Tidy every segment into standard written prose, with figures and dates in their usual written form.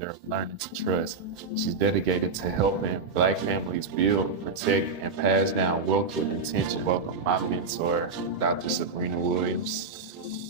author of Learning to Trust. She's dedicated to helping Black families build, protect, and pass down wealth with intention. Welcome my mentor, Dr. Sabrina Williams.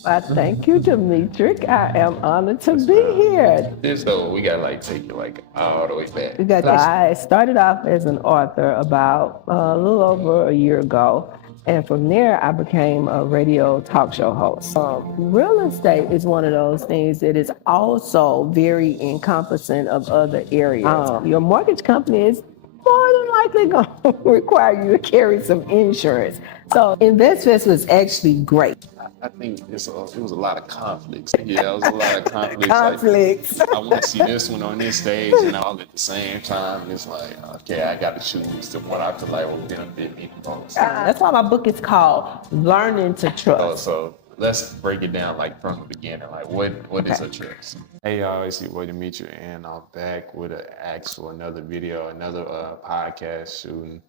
Thank you, Demetrik. I am honored to Yes, be ma'am. here. This though, we gotta like take it like all the way back. I started off as an author about a little over a year ago. And from there, I became a radio talk show host. Real estate is one of those things that is also very encompassing of other areas. Your mortgage company is more than likely going to require you to carry some insurance. So InvestFest was actually great. I think it was a lot of conflicts. Yeah, it was a lot of conflicts. Conflicts. Like, I want to see this one on this stage, and all at the same time, it's like, okay, I got to choose the one I feel like will benefit me the most. That's why my book is called Learning to Trust. So let's break it down like from the beginning. Like, what is a trust? Hey, y'all, it's your boy Demetrik, and I'm back with another video, another podcast shooting.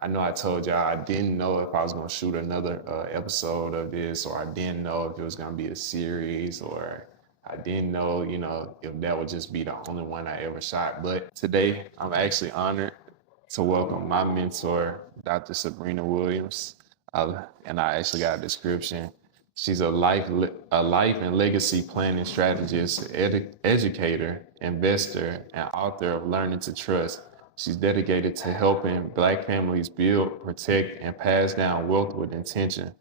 I know I told y'all I didn't know if I was gonna shoot another episode of this, or I didn't know if it was gonna be a series, or I didn't know, if that would just be the only one I ever shot. But today, I'm actually honored to welcome my mentor, Dr. Sabrina Williams, and I actually got a description. She's a life and legacy planning strategist, educator, investor, and author of Learning to Trust. She's dedicated to helping Black families build, protect, and pass down wealth with intention.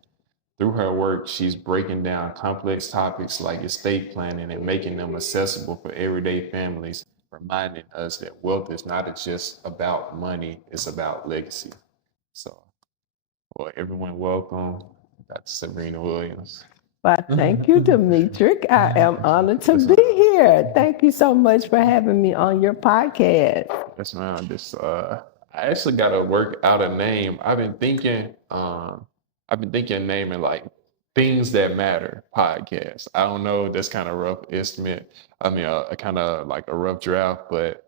Through her work, she's breaking down complex topics like estate planning and making them accessible for everyday families, reminding us that wealth is not just about money, it's about legacy. So, well, everyone, welcome, Dr. Sabrina Williams. Thank you, Demetrik. I am honored to be here. Thank you so much for having me on your podcast. Yes, ma'am. I actually got to work out a name. I've been thinking naming like Things That Matter podcast. I don't know. That's kind of rough estimate. I mean, a kind of like a rough draft, but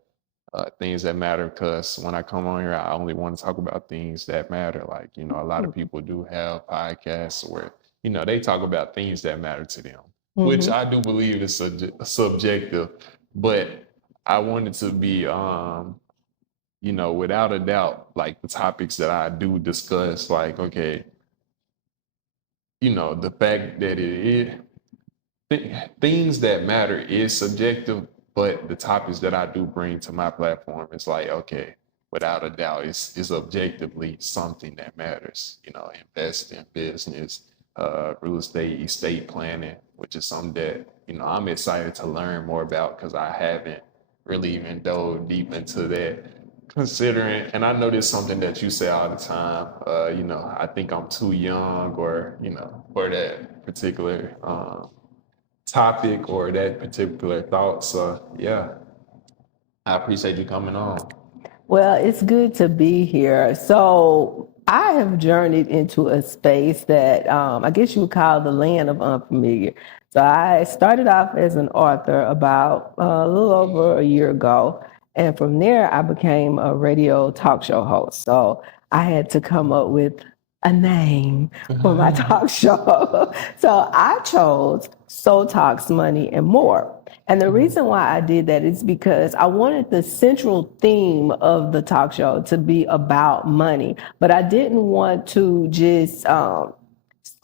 things that matter, because when I come on here, I only want to talk about things that matter. Like, a lot of people do have podcasts where, they talk about things that matter to them, which I do believe is subjective, but I want it to be, without a doubt, like the topics that I do discuss, like, okay, the fact that things that matter is subjective, but the topics that I do bring to my platform, it's like, okay, without a doubt, it's objectively something that matters. Investing, business, real estate planning, which is something that, I'm excited to learn more about, because I haven't really even dove deep into that. Considering, and I know this is something that you say all the time, I think I'm too young, or, for that particular topic or that particular thought. So yeah, I appreciate you coming on. Well, it's good to be here. So I have journeyed into a space that I guess you would call the land of unfamiliar. So I started off as an author about a little over a year ago. And from there, I became a radio talk show host. So I had to come up with a name for my talk show. So I chose So Talks Money and More. And the reason why I did that is because I wanted the central theme of the talk show to be about money, but I didn't want to just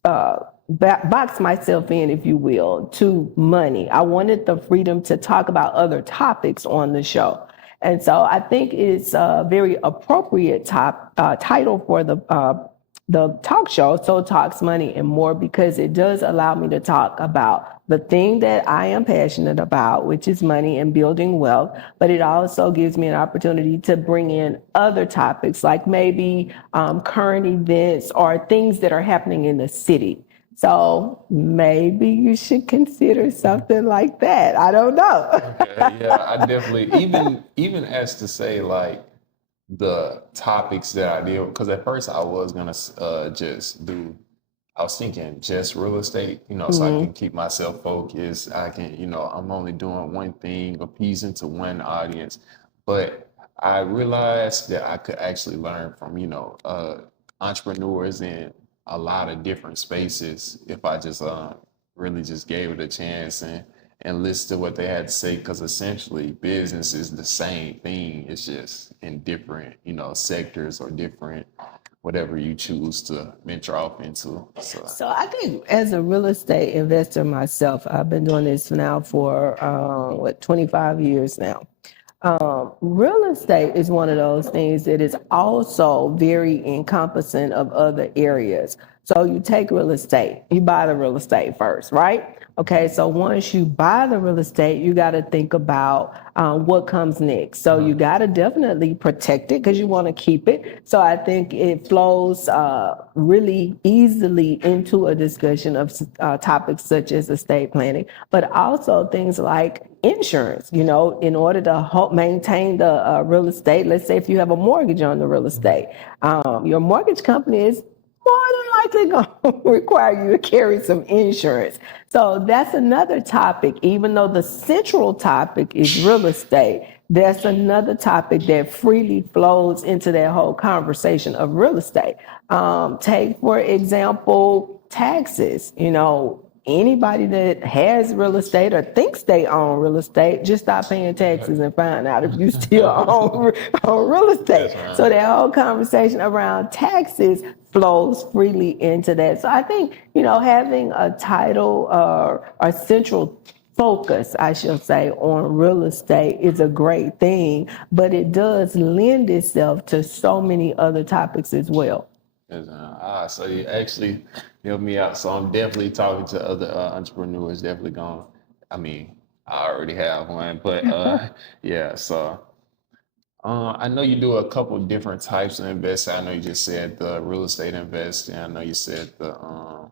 box myself in, if you will, to money. I wanted the freedom to talk about other topics on the show. And so I think it's a very appropriate title for the talk show, So Talks Money and More, because it does allow me to talk about the thing that I am passionate about, which is money and building wealth. But it also gives me an opportunity to bring in other topics, like maybe current events or things that are happening in the city. So maybe you should consider something like that. I don't know. Okay, yeah, I definitely, even as to say like the topics that I did, because at first I was gonna I was thinking just real estate, so I can keep myself focused. I can, I'm only doing one thing, appeasing to one audience. But I realized that I could actually learn from, entrepreneurs in a lot of different spaces if I just really just gave it a chance and and listen to what they had to say, because essentially business is the same thing. It's just in different, sectors or different whatever you choose to venture off into. So I think as a real estate investor myself, I've been doing this now for 25 years now. Real estate is one of those things that is also very encompassing of other areas. So you take real estate, you buy the real estate first, right? Okay, so once you buy the real estate, you got to think about what comes next. So you got to definitely protect it because you want to keep it. So I think it flows really easily into a discussion of topics such as estate planning, but also things like insurance. In order to maintain the real estate, let's say if you have a mortgage on the real estate, your mortgage company is more than likely going to require you to carry some insurance. So that's another topic. Even though the central topic is real estate, that's another topic that freely flows into that whole conversation of real estate. Take, for example, taxes. Anybody that has real estate or thinks they own real estate, just stop paying taxes and find out if you still own real estate. So that whole conversation around taxes flows freely into that. So I think, having a title or a central focus, I should say, on real estate is a great thing, but it does lend itself to so many other topics as well. So you actually helped me out. So I'm definitely talking to other entrepreneurs, definitely going. I already have one, but yeah. So I know you do a couple different types of investing. I know you just said the real estate investing. I know you said so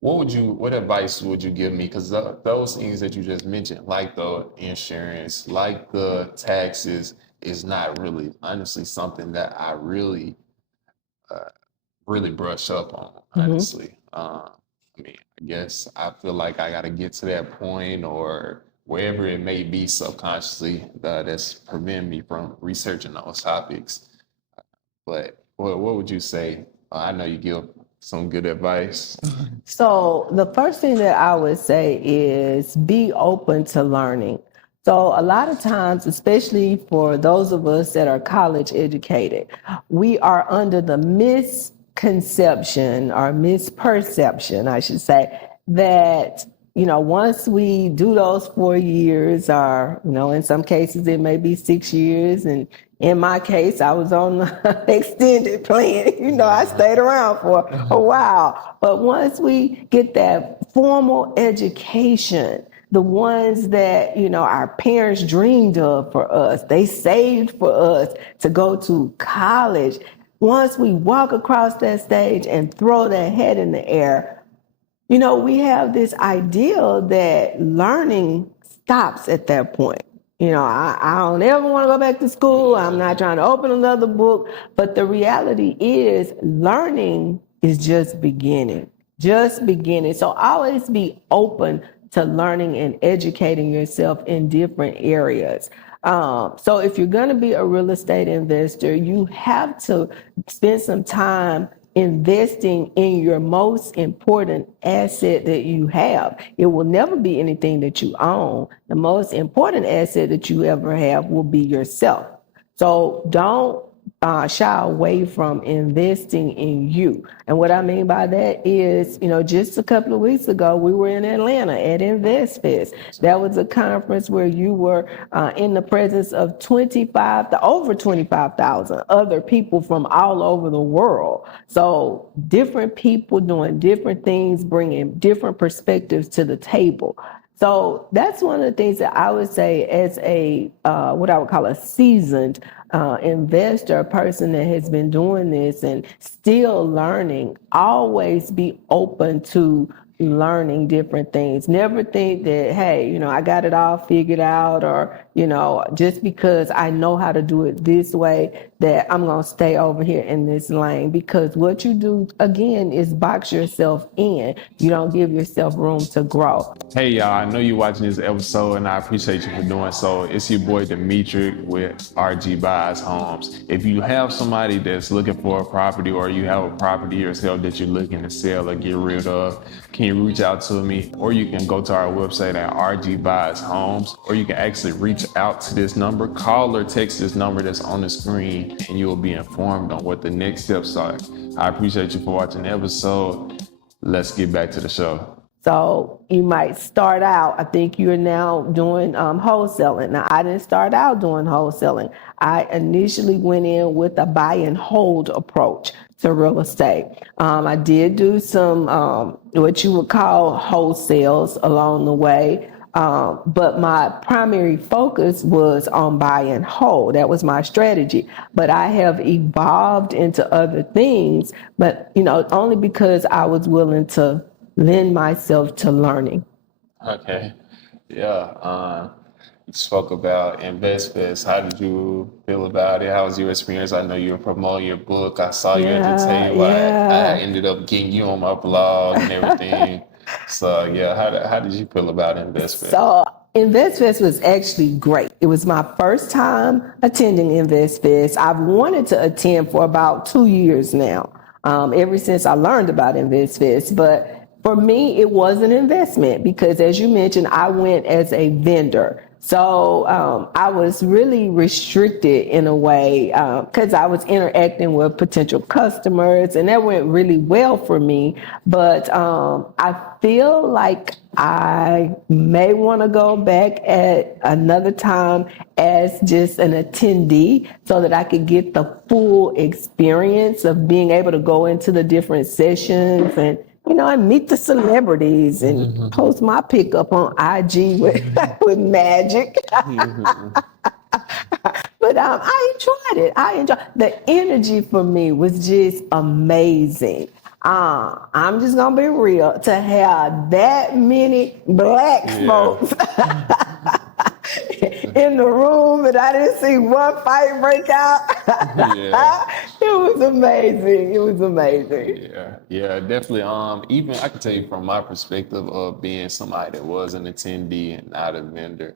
what advice would you give me? Because those things that you just mentioned, like the insurance, like the taxes, is not really honestly something that I really brush up on, honestly. I guess I feel like I got to get to that point, or wherever it may be subconsciously, that's preventing me from researching those topics. But what would you say? I know you give some good advice. So the first thing that I would say is be open to learning. So a lot of times, especially for those of us that are college educated, we are under the misconception or misperception, I should say, that, once we do those 4 years, or, in some cases it may be 6 years. And in my case, I was on the extended plan. I stayed around for a while. But once we get that formal education, the ones that, our parents dreamed of for us, they saved for us to go to college. Once we walk across that stage and throw that head in the air, we have this ideal that learning stops at that point. I don't ever want to go back to school. I'm not trying to open another book. But the reality is learning is just beginning. So always be open to learning and educating yourself in different areas. So if you're going to be a real estate investor, you have to spend some time investing in your most important asset that you have. It will never be anything that you own. The most important asset that you ever have will be yourself. So don't shy away from investing in you. And what I mean by that is, just a couple of weeks ago, we were in Atlanta at InvestFest. That was a conference where you were in the presence of over 25,000 other people from all over the world. So different people doing different things, bringing different perspectives to the table. So that's one of the things that I would say as a what I would call a seasoned investor, a person that has been doing this and still learning. Always be open to learning different things. Never think that, hey, I got it all figured out, or, just because I know how to do it this way that I'm going to stay over here in this lane, because what you do, again, is box yourself in. You don't give yourself room to grow. Hey y'all, I know you're watching this episode and I appreciate you for doing so. It's your boy Demetrik with RG Buys Homes. If you have somebody that's looking for a property, or you have a property yourself that you're looking to sell or get rid of, can you reach out to me? Or you can go to our website at RG Buys Homes, or you can actually reach out to this number, call or text this number that's on the screen, and you will be informed on what the next steps are. I appreciate you for watching the episode. Let's get back to the show. So you might start out, I think you're now doing wholesaling. Now, I didn't start out doing wholesaling. I initially went in with a buy and hold approach to real estate. I did do some what you would call wholesales along the way. But my primary focus was on buy and hold. That was my strategy. But I have evolved into other things, but only because I was willing to lend myself to learning. Okay. Yeah. You spoke about InvestFest. How did you feel about it? How was your experience? I know you were promoting your book. I saw you at the table. I ended up getting you on my blog and everything. So yeah, how did you feel about InvestFest? So InvestFest was actually great. It was my first time attending InvestFest. I've wanted to attend for about 2 years now, ever since I learned about InvestFest. But for me, it was an investment because, as you mentioned, I went as a vendor. So I was really restricted in a way because I was interacting with potential customers, and that went really well for me. But I feel like I may want to go back at another time as just an attendee so that I could get the full experience of being able to go into the different sessions and meet the celebrities and post my pickup on IG with magic. But I enjoyed it. The energy for me was just amazing. I'm just gonna be real. To have that many black folks in the room and I didn't see one fight break out. It was amazing. It was amazing. Yeah, definitely. Even I can tell you from my perspective of being somebody that was an attendee and not a vendor,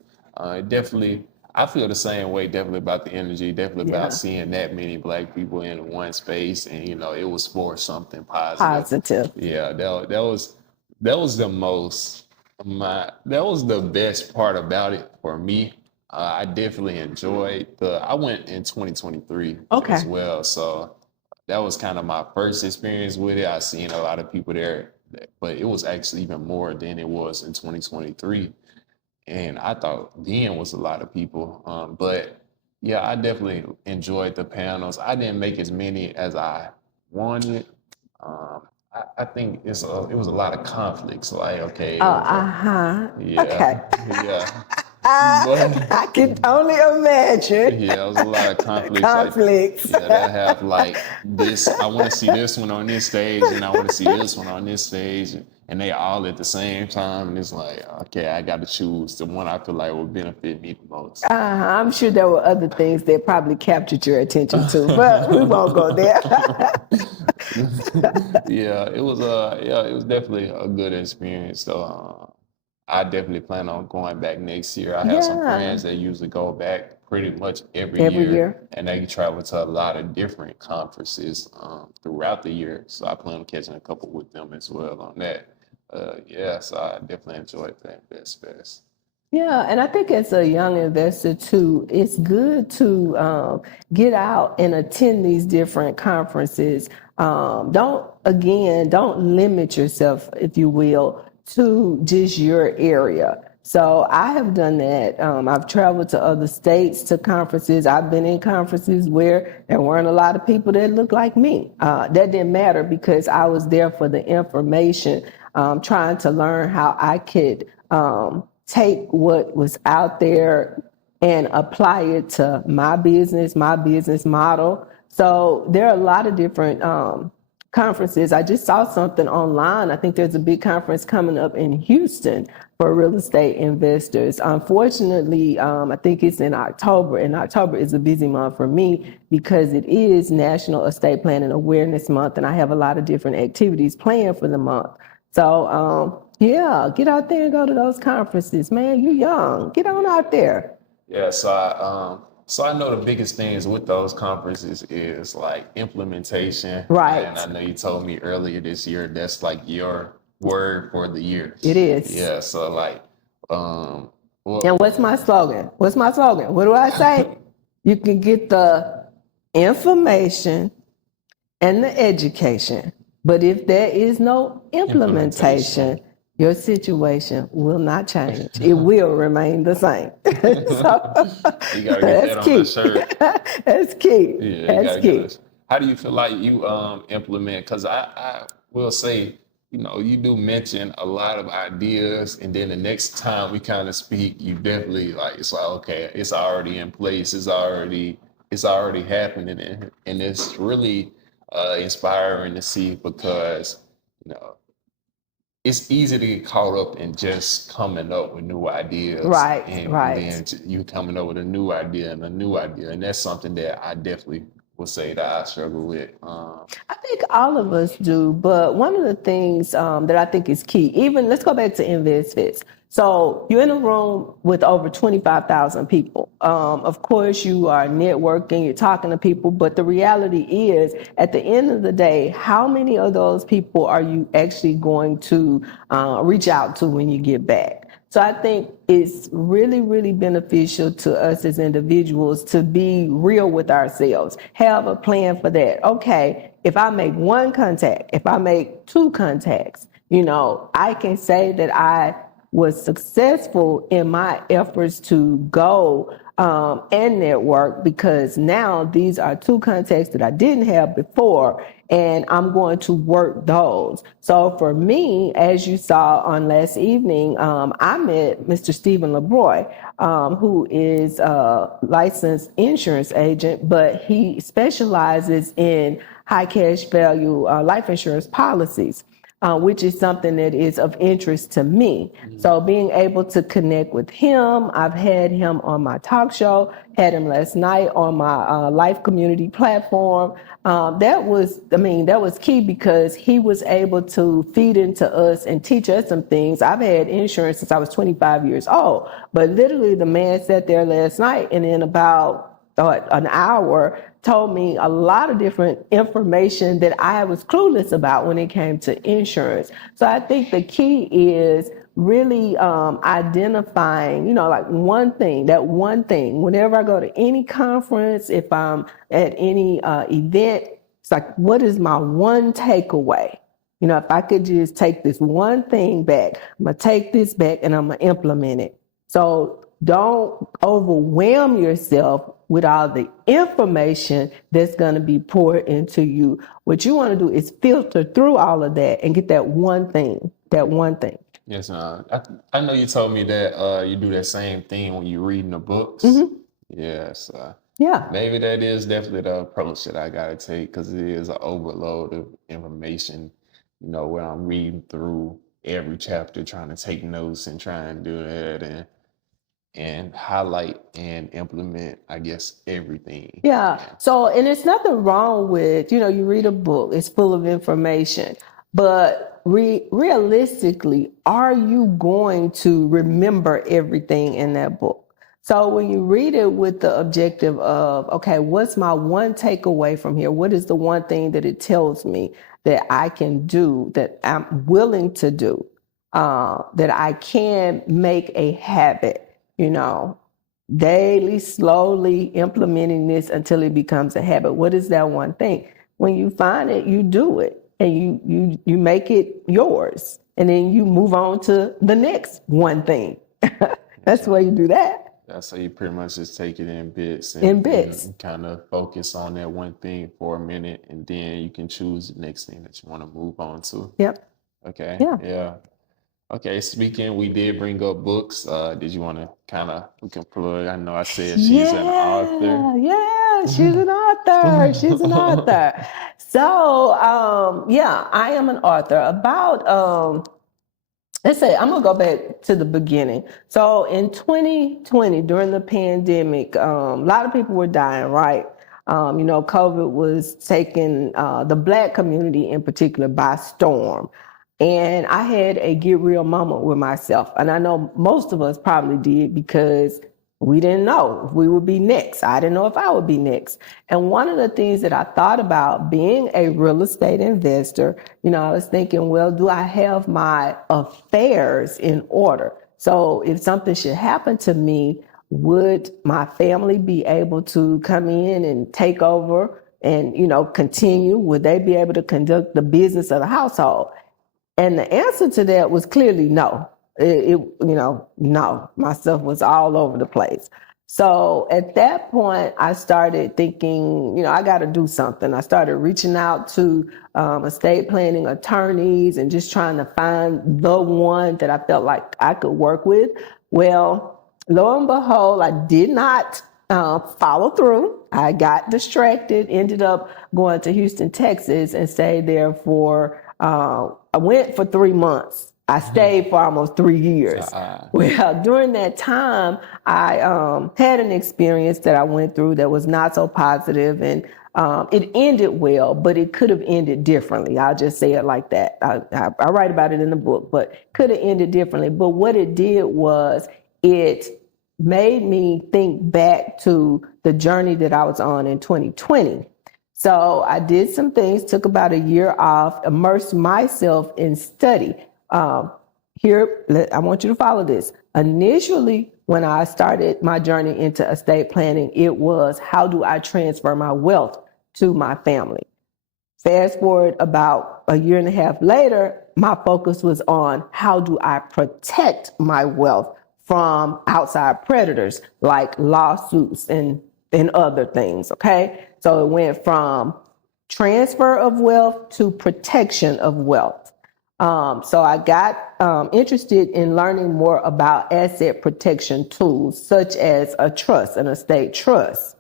definitely I feel the same way. Definitely about the energy. Definitely about seeing that many black people in one space, and it was for something positive. Yeah, that was the best part about it for me. I definitely enjoyed I went in 2023 as well. So that was kind of my first experience with it. I seen a lot of people there, but it was actually even more than it was in 2023. And I thought then was a lot of people. But yeah, I definitely enjoyed the panels. I didn't make as many as I wanted. I think it was a lot of conflicts. Like, okay. I can only imagine. Yeah, it was a lot of conflicts. Like, they have like this. I want to see this one on this stage, and I want to see this one on this stage, and they all at the same time. And it's like, okay, I got to choose the one I feel like will benefit me the most. I'm sure there were other things that probably captured your attention too, but we won't go there. It was definitely a good experience. So I definitely plan on going back next year. I have some friends that usually go back pretty much every year, and they travel to a lot of different conferences throughout the year. So I plan on catching a couple with them as well on that. So I definitely enjoyed the InvestFest. Yeah, and I think as a young investor too, it's good to get out and attend these different conferences. Don't limit yourself, if you will, to just your area. So I have done that. I've traveled to other states to conferences. I've been in conferences where there weren't a lot of people that looked like me. That didn't matter because I was there for the information, trying to learn how I could take what was out there and apply it to my business model. So there are a lot of different conferences. I just saw something online. I think there's a big conference coming up in Houston for real estate investors. Unfortunately, I think it's in October, and October is a busy month for me because it is National Estate Planning Awareness Month, and I have a lot of different activities planned for the month. So, yeah, get out there and go to those conferences, man. You're young. Get on out there. Yeah, so I know the biggest things with those conferences is like implementation. Right. And I know you told me earlier this year that's like your word for the year. It is. Yeah, so like and what's my slogan? What do I say? You can get the information and the education, but if there is no implementation, your situation will not change. It will remain the same. So, you gotta get that on the shirt. That's key. Yeah, that's key. How do you feel like you implement? Because I will say, you do mention a lot of ideas, and then the next time we kind of speak, you definitely it's like, okay, it's already in place, it's already happening, and it's really inspiring to see because it's easy to get caught up in just coming up with new ideas, right? And then you coming up with a new idea, and that's something that I definitely would say that I struggle with. I think all of us do, but one of the things that I think is key, even let's go back to InvestFits. So you're in a room with over 25,000 people. Of course, you are networking, you're talking to people, but the reality is, at the end of the day, how many of those people are you actually going to reach out to when you get back? So I think it's really, really beneficial to us as individuals to be real with ourselves, have a plan for that. Okay, if I make one contact, if I make two contacts, I can say that I was successful in my efforts to go and network, because now these are two contacts that I didn't have before, and I'm going to work those. So for me, as you saw on last evening, I met Mr. Stephen LeBroy, who is a licensed insurance agent, but he specializes in high cash value life insurance policies. Which is something that is of interest to me. Mm-hmm. So being able to connect with him, I've had him on my talk show, had him last night on my life community platform. That was key because he was able to feed into us and teach us some things. I've had insurance since I was 25 years old, but literally the man sat there last night and in about an hour told me a lot of different information that I was clueless about when it came to insurance. So I think the key is really identifying, like one thing. Whenever I go to any conference, if I'm at any event, it's like, what is my one takeaway? If I could just take this one thing back, I'm going to take this back and I'm going to implement it. So don't overwhelm yourself with all the information that's going to be poured into you. What you want to do is filter through all of that and get that one thing. Yes, I know you told me that you do that same thing when you're reading the books. Mm-hmm. Yes. Yeah. Maybe that is definitely the approach that I got to take, because it is an overload of information, where I'm reading through every chapter, trying to take notes and trying to do that and highlight and implement, I guess, everything. Yeah. So, and there's nothing wrong with, you read a book, it's full of information, but realistically, are you going to remember everything in that book? So when you read it with the objective of, okay, what's my one takeaway from here? What is the one thing that it tells me that I can do, that I'm willing to do, that I can make a habit? Daily, slowly implementing this until it becomes a habit. What is that one thing? When you find it, you do it and you make it yours. And then you move on to the next one thing. That's the way you do that. That's how you pretty much just take it in bits. And kind of focus on that one thing for a minute, and then you can choose the next thing that you want to move on to. Yep. Okay. Yeah. Okay, speaking, we did bring up books. Did you want to we can plug? I know I said she's an author. Yeah, she's an author. So, I am an author. About let's say I'm gonna go back to the beginning. So in 2020, during the pandemic, a lot of people were dying, right? COVID was taking the Black community in particular by storm. And I had a get real moment with myself. And I know most of us probably did because we didn't know if we would be next. I didn't know if I would be next. And one of the things that I thought about being a real estate investor, I was thinking, well, do I have my affairs in order? So if something should happen to me, would my family be able to come in and take over and, continue? Would they be able to conduct the business of the household? And the answer to that was clearly no. No, my stuff was all over the place. So at that point, I started thinking, I got to do something. I started reaching out to estate planning attorneys and just trying to find the one that I felt like I could work with. Well, lo and behold, I did not follow through. I got distracted, ended up going to Houston, Texas, and stayed there for I went for 3 months. I stayed for almost 3 years. Well, during that time, I had an experience that I went through that was not so positive, and it ended well, but it could have ended differently. I'll just say it like that. I write about it in the book, but could have ended differently. But what it did was it made me think back to the journey that I was on in 2020. So I did some things, took about a year off, immersed myself in study. Here, I want you to follow this. Initially, when I started my journey into estate planning, it was how do I transfer my wealth to my family? Fast forward about a year and a half later, my focus was on how do I protect my wealth from outside predators like lawsuits and other things, okay? So it went from transfer of wealth to protection of wealth. So I got interested in learning more about asset protection tools, such as a trust, an estate trust.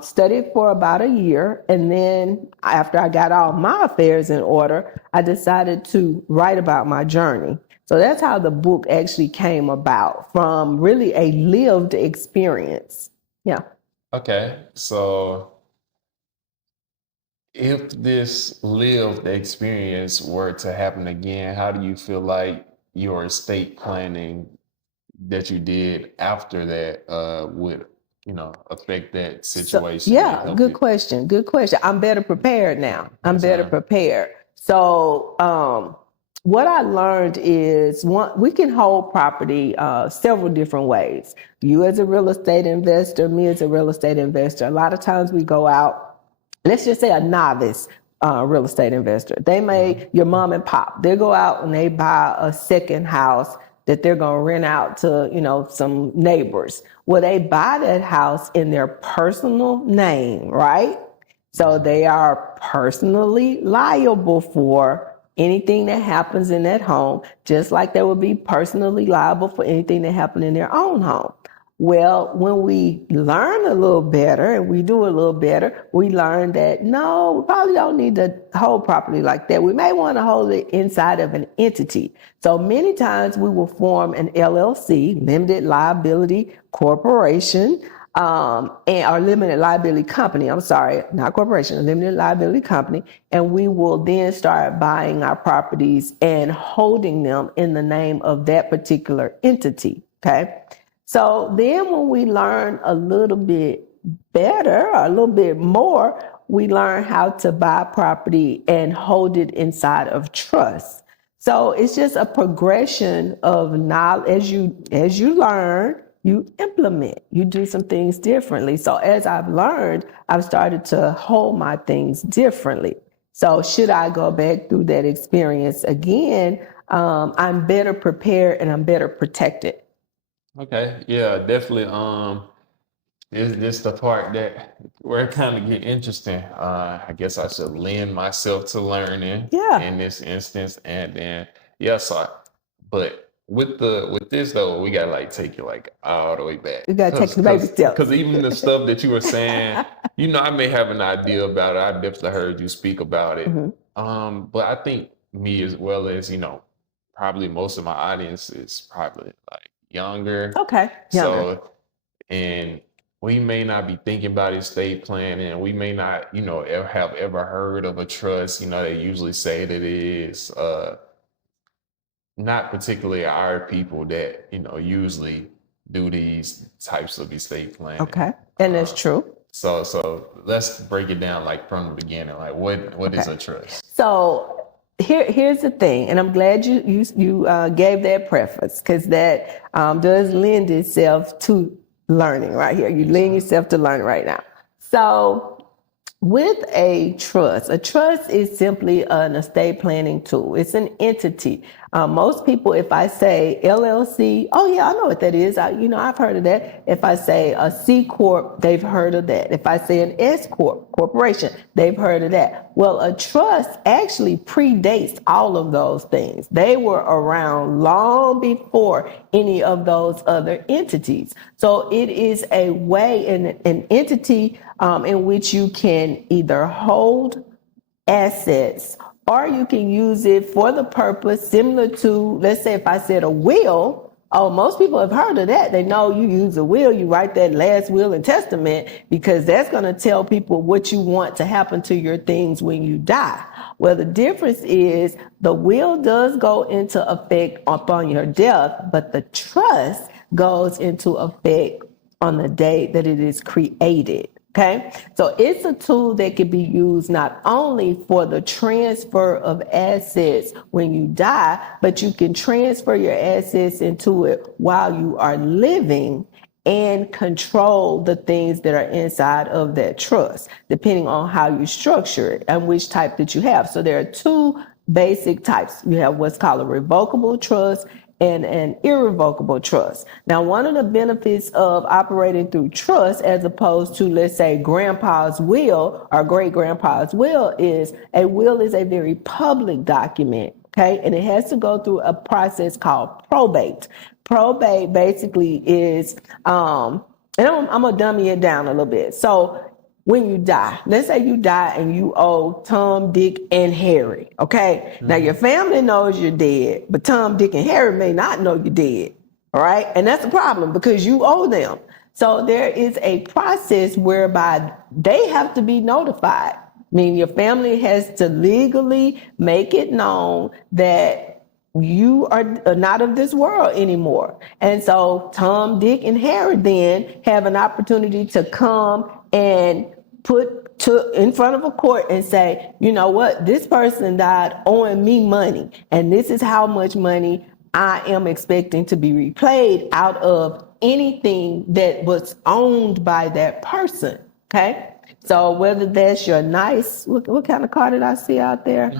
Studied for about a year, and then after I got all my affairs in order, I decided to write about my journey. So that's how the book actually came about, from really a lived experience. Yeah. Okay, so if this lived experience were to happen again, how do you feel like your estate planning that you did after that would, affect that situation and Yeah, help good it? question. Good question. I'm better prepared now. I'm Yes, better ma'am. prepared. So, what I learned is we can hold property several different ways. You as a real estate investor, me as a real estate investor. A lot of times we go out, let's just say a novice real estate investor. They may, your mom and pop, they go out and they buy a second house that they're going to rent out to, some neighbors. Well, they buy that house in their personal name, right? So they are personally liable for anything that happens in that home, just like they would be personally liable for anything that happened in their own home. Well, when we learn a little better and we do a little better, we learn that no, we probably don't need to hold property like that. We may want to hold it inside of an entity. So many times we will form an LLC, limited liability corporation, and or limited liability company. I'm sorry, not corporation, a limited liability company. And we will then start buying our properties and holding them in the name of that particular entity. Okay. So then when we learn a little bit better, or a little bit more, we learn how to buy property and hold it inside of trust. So it's just a progression of knowledge. As you learn, you implement, you do some things differently. So as I've learned, I've started to hold my things differently. So should I go back through that experience again, I'm better prepared and I'm better protected. Okay, yeah, definitely. Is this the part that where it kind of get interesting? I guess I should lend myself to learning Yeah. in this instance, and then yes, but with this though, we gotta like take it like all the way back, You got to take cause the baby cause steps. cause even the stuff that you were saying, I may have an idea about it. I definitely heard you speak about it. Mhm. But I think me as well as probably most of my audience is probably like younger. Okay, younger. So, and we may not be thinking about estate planning. We may not, have ever heard of a trust. They usually say that it is not particularly our people that, usually do these types of estate planning. Okay, and that's true. So let's break it down like from the beginning. Like what is a trust? So here's the thing, and I'm glad you gave that preface, because that does lend itself to learning right here. You lend yourself to learning right now. So with a trust is simply an estate planning tool. It's an entity. Most people, if I say LLC, oh yeah, I know what that is. I've heard of that. If I say a C Corp, they've heard of that. If I say an S Corp, corporation, they've heard of that. Well, a trust actually predates all of those things. They were around long before any of those other entities. So it is a way, an entity in which you can either hold assets, or you can use it for the purpose similar to, let's say if I said a will. Oh, most people have heard of that. They know you use a will, you write that last will and testament, because that's going to tell people what you want to happen to your things when you die. Well, the difference is the will does go into effect upon your death, but the trust goes into effect on the day that it is created. Okay, so it's a tool that can be used not only for the transfer of assets when you die, but you can transfer your assets into it while you are living and control the things that are inside of that trust, depending on how you structure it and which type that you have. So there are two basic types. You have what's called a revocable trust and an irrevocable trust. Now, one of the benefits of operating through trust as opposed to, let's say, grandpa's will or great-grandpa's will is a very public document, okay? And it has to go through a process called probate. Probate basically is, and I'm going to dummy it down a little bit. So when you die, let's say you die and you owe Tom, Dick, and Harry, okay? Mm-hmm. Now, your family knows you're dead, but Tom, Dick, and Harry may not know you're dead, all right? And that's a problem because you owe them. So there is a process whereby they have to be notified. I mean, your family has to legally make it known that you are not of this world anymore. And so Tom, Dick, and Harry then have an opportunity to come and put in front of a court and say, you know what, this person died owing me money, and this is how much money I am expecting to be repaid out of anything that was owned by that person, okay? So whether that's your nice, what kind of car did I see out there?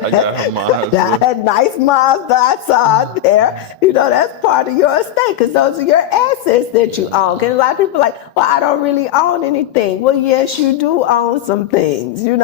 I got a Mazda. That nice Mazda I saw out there. That's part of your estate because those are your assets that you own. And a lot of people are like, well, I don't really own anything. Well, yes, you do own some things. You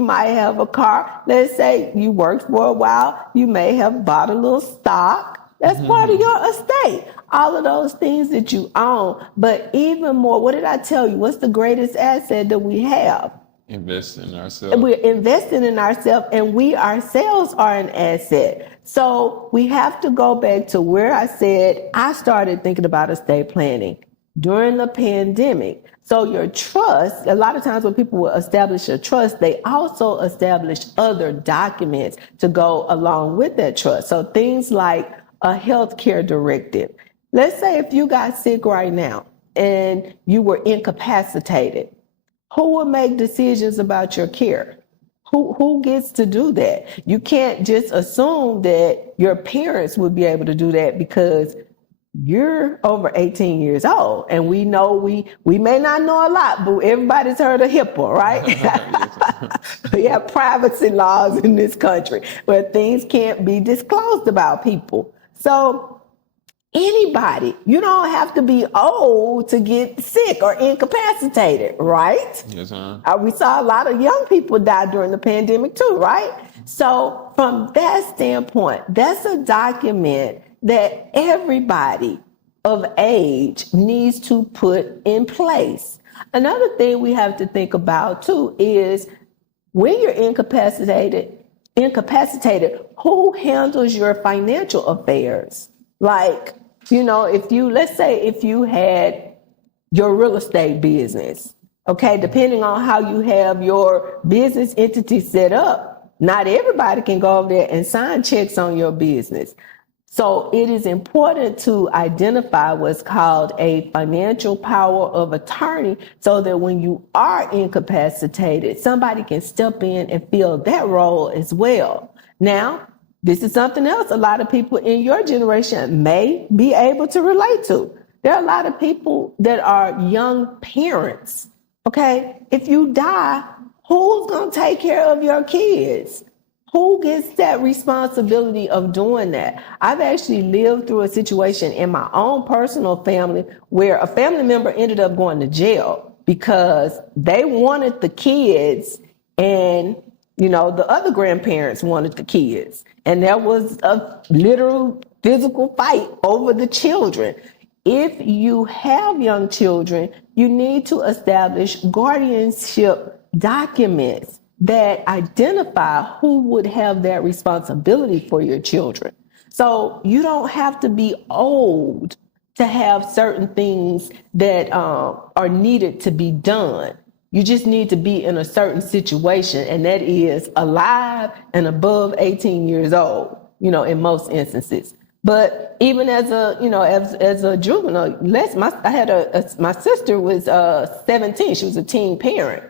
might have a car. Let's say you worked for a while. You may have bought a little stock. That's part of your estate. All of those things that you own. But even more, what did I tell you? What's the greatest asset that we have? Investing in ourselves. We're investing in ourselves, and we ourselves are an asset. So we have to go back to where I said I started thinking about estate planning during the pandemic. So your trust, a lot of times when people will establish a trust, they also establish other documents to go along with that trust. So things like a healthcare directive. Let's say if you got sick right now and you were incapacitated, who will make decisions about your care? Who gets to do that? You can't just assume that your parents would be able to do that because you're over 18 years old. And we know we may not know a lot, but everybody's heard of HIPAA, right? We have privacy laws in this country where things can't be disclosed about people. So anybody, you don't have to be old to get sick or incapacitated, right? Yes, ma'am. We saw a lot of young people die during the pandemic too, right? So from that standpoint, that's a document that everybody of age needs to put in place. Another thing we have to think about too is when you're incapacitated, incapacitated, who handles your financial affairs? Like, let's say if you had your real estate business, okay, depending on how you have your business entity set up, not everybody can go over there and sign checks on your business. So it is important to identify what's called a financial power of attorney so that when you are incapacitated, somebody can step in and fill that role as well. Now, this is something else a lot of people in your generation may be able to relate to. There are a lot of people that are young parents, okay? If you die, who's going to take care of your kids? Who gets that responsibility of doing that? I've actually lived through a situation in my own personal family where a family member ended up going to jail because they wanted the kids and, the other grandparents wanted the kids. And there was a literal physical fight over the children. If you have young children, you need to establish guardianship documents that identify who would have that responsibility for your children. So you don't have to be old to have certain things that are needed to be done. You just need to be in a certain situation, and that is alive and above 18 years old, in most instances. But even as a juvenile, my sister was 17. She was a teen parent.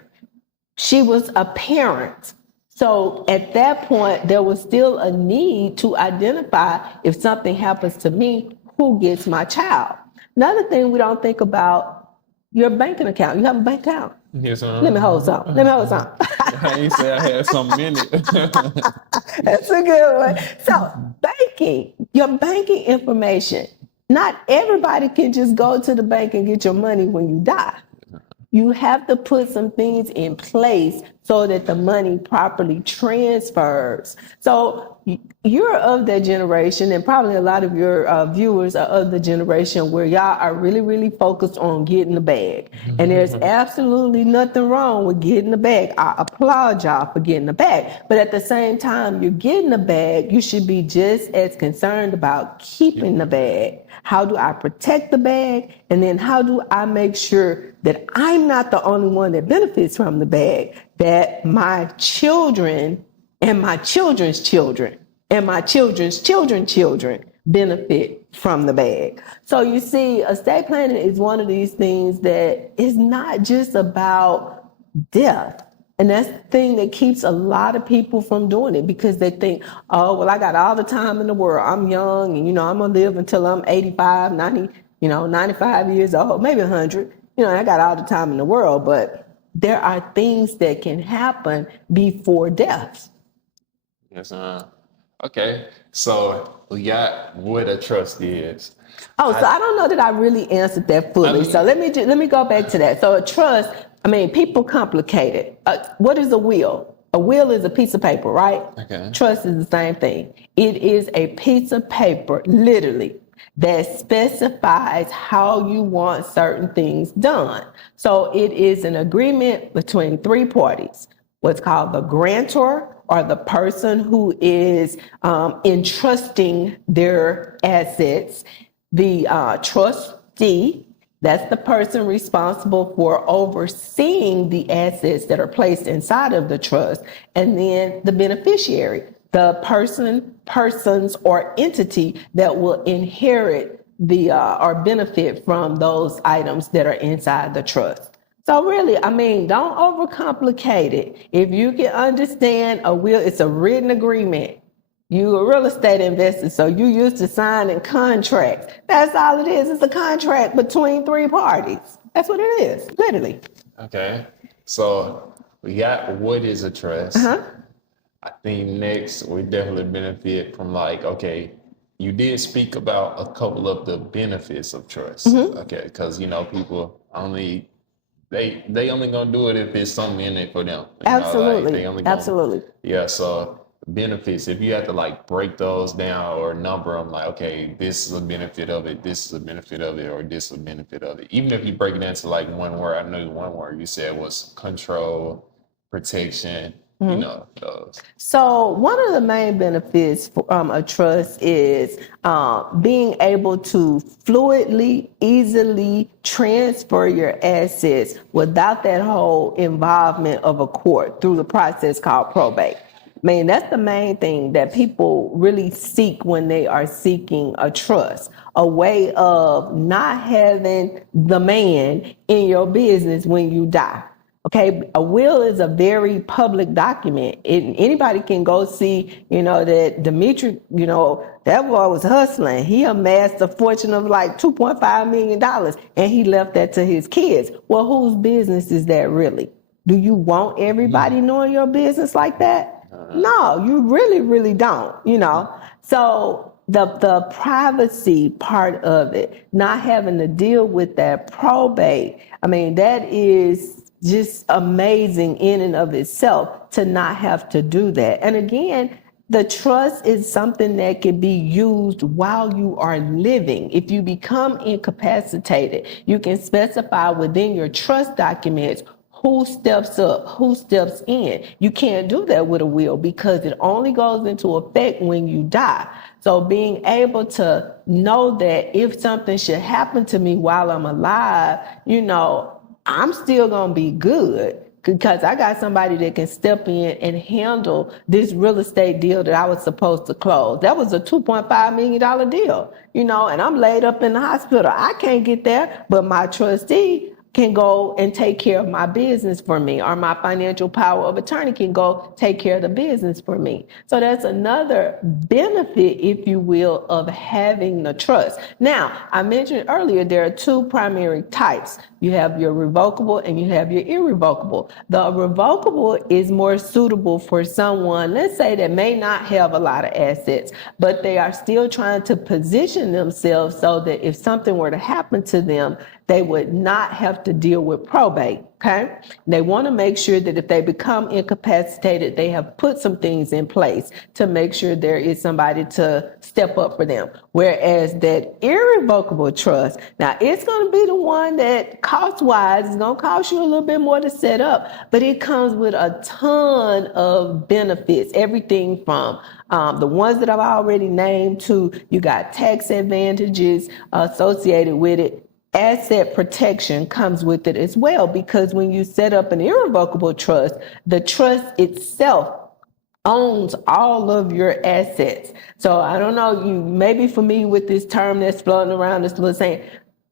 She was a parent. So at that point, there was still a need to identify if something happens to me, who gets my child. Another thing we don't think about, your banking account. You have a bank account? Yes, Let me hold some. I ain't say I had some in it. That's a good one. So banking, your banking information. Not everybody can just go to the bank and get your money when you die. You have to put some things in place so that the money properly transfers. So you're of that generation, and probably a lot of your viewers are of the generation where y'all are really, really focused on getting the bag. And there's absolutely nothing wrong with getting the bag. I applaud y'all for getting the bag. But at the same time, you're getting the bag, you should be just as concerned about keeping the bag. How do I protect the bag? And then how do I make sure that I'm not the only one that benefits from the bag, that my children and my children's children and my children's children benefit from the bag? So you see, estate planning is one of these things that is not just about death. And that's the thing that keeps a lot of people from doing it, because they think, oh, well, I got all the time in the world. I'm young and, I'm going to live until I'm 85, 90, 95 years old, maybe 100. I got all the time in the world, but there are things that can happen before death. Yes, okay. So we got what a trust is. So I don't know that I really answered that fully. So let me go back to that. So a trust, people complicate it. What is a will? A will is a piece of paper, right? Okay. Trust is the same thing. It is a piece of paper, literally, that specifies how you want certain things done. So it is an agreement between three parties, what's called the grantor, or the person who is entrusting their assets, the trustee, that's the person responsible for overseeing the assets that are placed inside of the trust, and then the beneficiary, the persons or entity that will inherit the or benefit from those items that are inside the trust. So really, don't overcomplicate it. If you can understand a will, it's a written agreement. You're a real estate investor, so you used to signing contracts. That's all it is. It's a contract between three parties. That's what it is, literally. Okay. So we got what is a trust. I think next we definitely benefit from you did speak about a couple of the benefits of trust. Okay, because people only they only gonna do it if there's something in it for them. Absolutely. Absolutely. Yeah. So benefits, if you have to break those down or number them, this is a benefit of it, this is a benefit of it, or this is a benefit of it. Even if you break it down to one word, I know one word you said was control, protection, those. So one of the main benefits from a trust is being able to fluidly, easily transfer your assets without that whole involvement of a court through the process called probate. I mean, that's the main thing that people really seek when they are seeking a trust, a way of not having the man in your business when you die. Okay, a will is a very public document. Anybody can go see, that Demetrik, that boy was hustling. He amassed a fortune of like $2.5 million and he left that to his kids. Well, whose business is that really? Do you want everybody knowing your business like that? No, you really, really don't, So the privacy part of it, not having to deal with that probate, I mean, that is just amazing in and of itself to not have to do that. And again, the trust is something that can be used while you are living. If you become incapacitated, you can specify within your trust documents who steps up, who steps in. You can't do that with a will because it only goes into effect when you die. So being able to know that if something should happen to me while I'm alive, I'm still going to be good because I got somebody that can step in and handle this real estate deal that I was supposed to close. That was a $2.5 million deal, and I'm laid up in the hospital. I can't get there, but my trustee can go and take care of my business for me, or my financial power of attorney can go take care of the business for me. So that's another benefit, if you will, of having the trust. Now, I mentioned earlier, there are two primary types. You have your revocable and you have your irrevocable. The revocable is more suitable for someone, let's say, that may not have a lot of assets, but they are still trying to position themselves so that if something were to happen to them, they would not have to deal with probate, okay? They want to make sure that if they become incapacitated, they have put some things in place to make sure there is somebody to step up for them. Whereas that irrevocable trust, now it's going to be the one that cost-wise is going to cost you a little bit more to set up, but it comes with a ton of benefits, everything from the ones that I've already named to you got tax advantages associated with it. Asset protection comes with it as well, because when you set up an irrevocable trust, the trust itself owns all of your assets. So I don't know, you may be familiar with this term that's floating around, this little saying,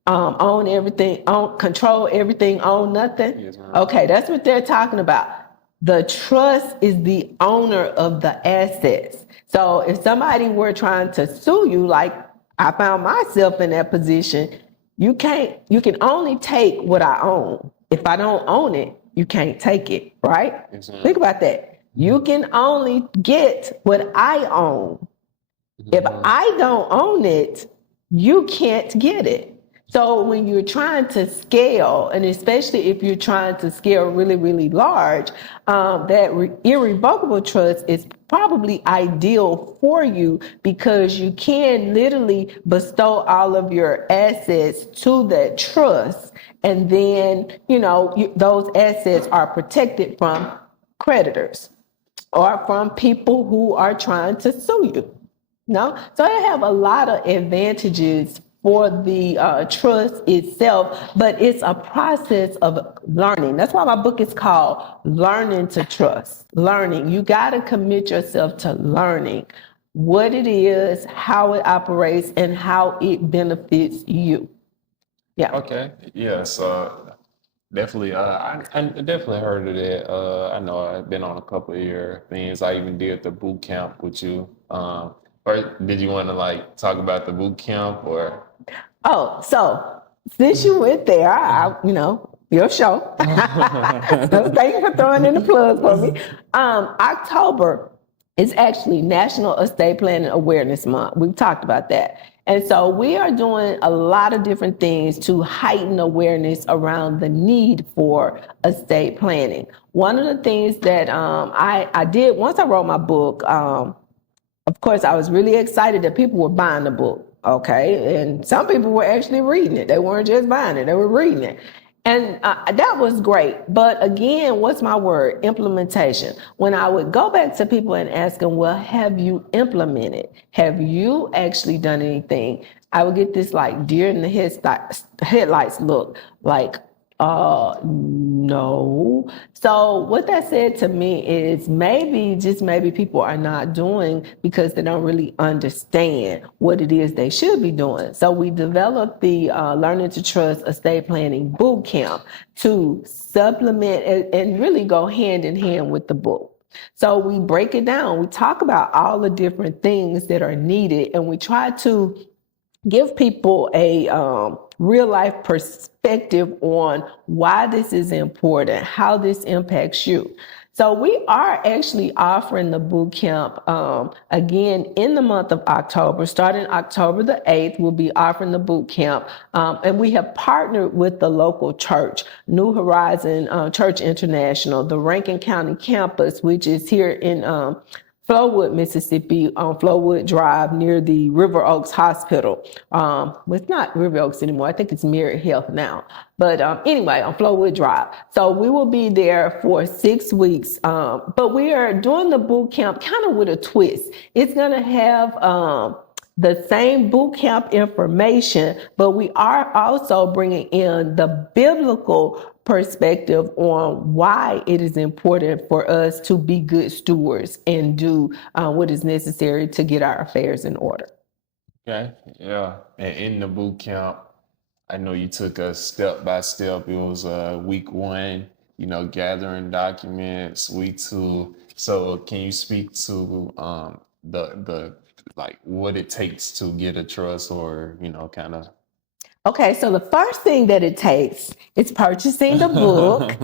own everything, control everything, own nothing. Yes, ma'am. Okay, that's what they're talking about. The trust is the owner of the assets. So if somebody were trying to sue you, like I found myself in that position, you can only take what I own. If I don't own it, you can't take it, right? Exactly. Think about that. You can only get what I own. If I don't own it, you can't get it. So when you're trying to scale, and especially if you're trying to scale really, really large, that irrevocable trust is probably ideal for you because you can literally bestow all of your assets to that trust. And then, those assets are protected from creditors or from people who are trying to sue you. No? So I have a lot of advantages for the trust itself, but it's a process of learning. That's why my book is called Learning to Trust. Learning. You got to commit yourself to learning what it is, how it operates, and how it benefits you. Yeah. Okay. Yeah. So definitely, I definitely heard of that. I know I've been on a couple of your things. I even did the boot camp with you. Or did you want to talk about the boot camp or? Oh, so since you went there, your show. So thank you for throwing in the plug for me. October is actually National Estate Planning Awareness Month. We've talked about that. And so we are doing a lot of different things to heighten awareness around the need for estate planning. One of the things that I did once I wrote my book, of course, I was really excited that people were buying the book, okay? And some people were actually reading it. They weren't just buying it, they were reading it. And that was great. But again, what's my word? Implementation. When I would go back to people and ask them, well, have you implemented? Have you actually done anything? I would get this like deer in the headlights look, like, no. So what that said to me is maybe people are not doing because they don't really understand what it is they should be doing. So we developed the Learning to Trust Estate Planning Boot Camp to supplement and really go hand in hand with the book. So we break it down. We talk about all the different things that are needed, and we try to give people a real life perspective on why this is important, how this impacts you. So we are actually offering the boot camp again in the month of October. Starting October the 8th, we'll be offering the boot camp. And we have partnered with the local church, New Horizon Church International, the Rankin County campus, which is here in Flowood, Mississippi, on Flowood Drive near the River Oaks Hospital. Well, it's not River Oaks anymore. I think it's Merit Health now. But anyway, on Flowood Drive. So we will be there for 6 weeks. But we are doing the boot camp kind of with a twist. It's going to have the same boot camp information, but we are also bringing in the biblical perspective on why it is important for us to be good stewards and do what is necessary to get our affairs in order. Okay, yeah. And in the boot camp, I know you took us step by step. It was week 1, gathering documents. Week 2. So can you speak to the like what it takes to get a trust, or kind of? Okay, so the first thing that it takes is purchasing the book.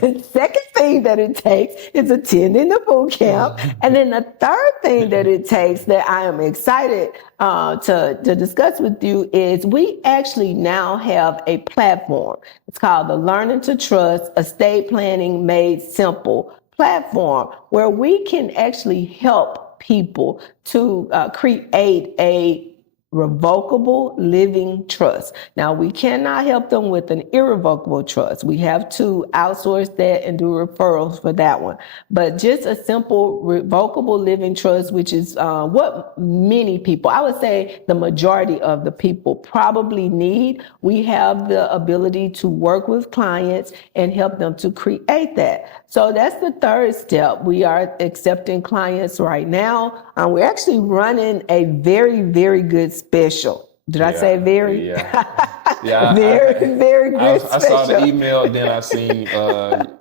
The second thing that it takes is attending the boot camp. And then the third thing that it takes that I am excited to discuss with you is we actually now have a platform. It's called the Learning to Trust Estate Planning Made Simple platform, where we can actually help people to create a revocable living trust. Now, we cannot help them with an irrevocable trust. We have to outsource that and do referrals for that one. But just a simple revocable living trust, which is what many people, I would say the majority of the people probably need. We have the ability to work with clients and help them to create that. So that's the third step. We are accepting clients right now. We're actually running a very, very good special. Did I say very? Yeah. Very good special. I saw the email, then I seen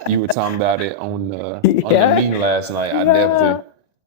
you were talking about it on the meeting last night. I definitely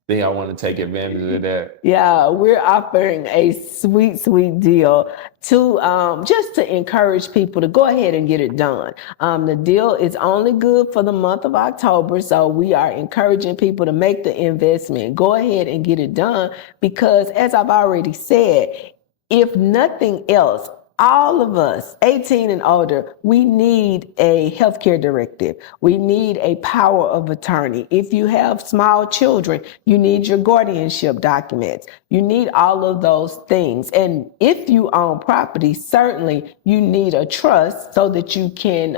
think I want to take advantage of that. Yeah, we're offering a sweet, sweet deal to just to encourage people to go ahead and get it done. The deal is only good for the month of October, so we are encouraging people to make the investment. Go ahead and get it done because, as I've already said, if nothing else, all of us, 18 and older, we need a healthcare directive. We need a power of attorney. If you have small children, you need your guardianship documents. You need all of those things. And if you own property, certainly you need a trust so that you can,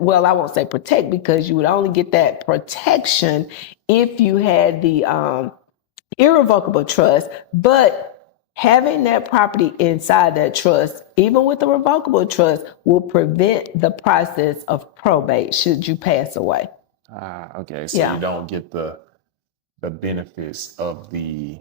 well, I won't say protect because you would only get that protection if you had the irrevocable trust, but having that property inside that trust, even with the revocable trust, will prevent the process of probate should you pass away. Okay. So you don't get the benefits of the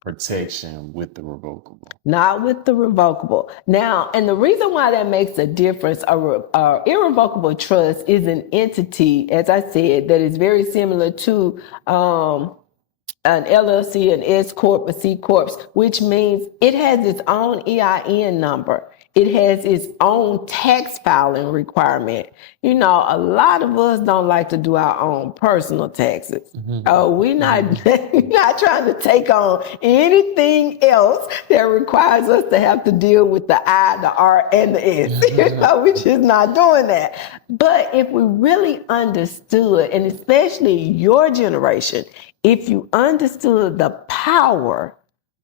protection with the revocable. Not with the revocable. Now, and the reason why that makes a difference, a irrevocable trust is an entity, as I said, that is very similar to an LLC, an S Corp, a C Corp, which means it has its own EIN number. It has its own tax filing requirement. A lot of us don't like to do our own personal taxes. We're not trying to take on anything else that requires us to have to deal with the I, the R, and the S. We're just not doing that. But if we really understood, and especially your generation, if you understood the power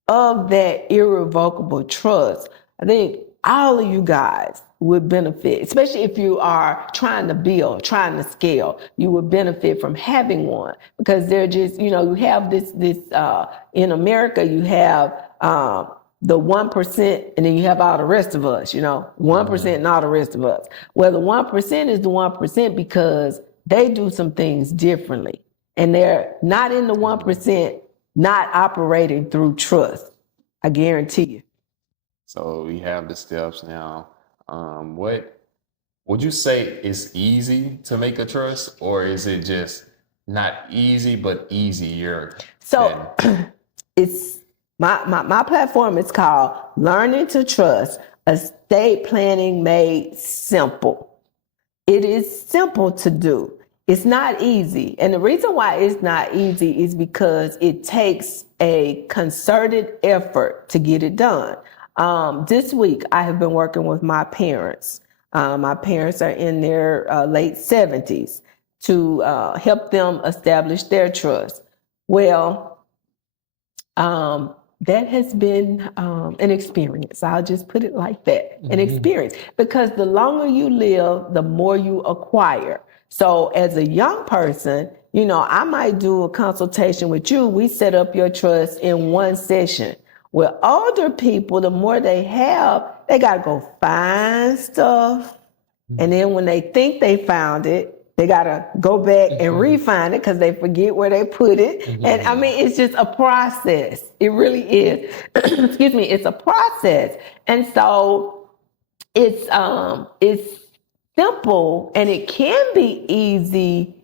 of that irrevocable trust, I think all of you guys would benefit, especially if you are trying to build, trying to scale. You would benefit from having one, because they're just, you have this in America, you have the 1%, and then you have all the rest of us, 1% and all the rest of us. Well, the 1% is the 1% because they do some things differently, and they're not in the 1%, not operating through trust. I guarantee you. So we have the steps now. What would you say is easy to make a trust, or is it just not easy but easier? So it's my platform is called Learning to Trust: Estate Planning Made Simple. It is simple to do. It's not easy. And the reason why it's not easy is because it takes a concerted effort to get it done. This week, I have been working with my parents. My parents are in their late 70s to help them establish their trust. Well, that has been an experience. I'll just put it like that, an experience. Because the longer you live, the more you acquire. So as a young person, I might do a consultation with you. We set up your trust in one session. With older people, the more they have, they got to go find stuff. And then when they think they found it, they got to go back and re-find it because they forget where they put it. And I mean, it's just a process. It really is. Excuse me. It's a process. And so it's simple, and it can be easy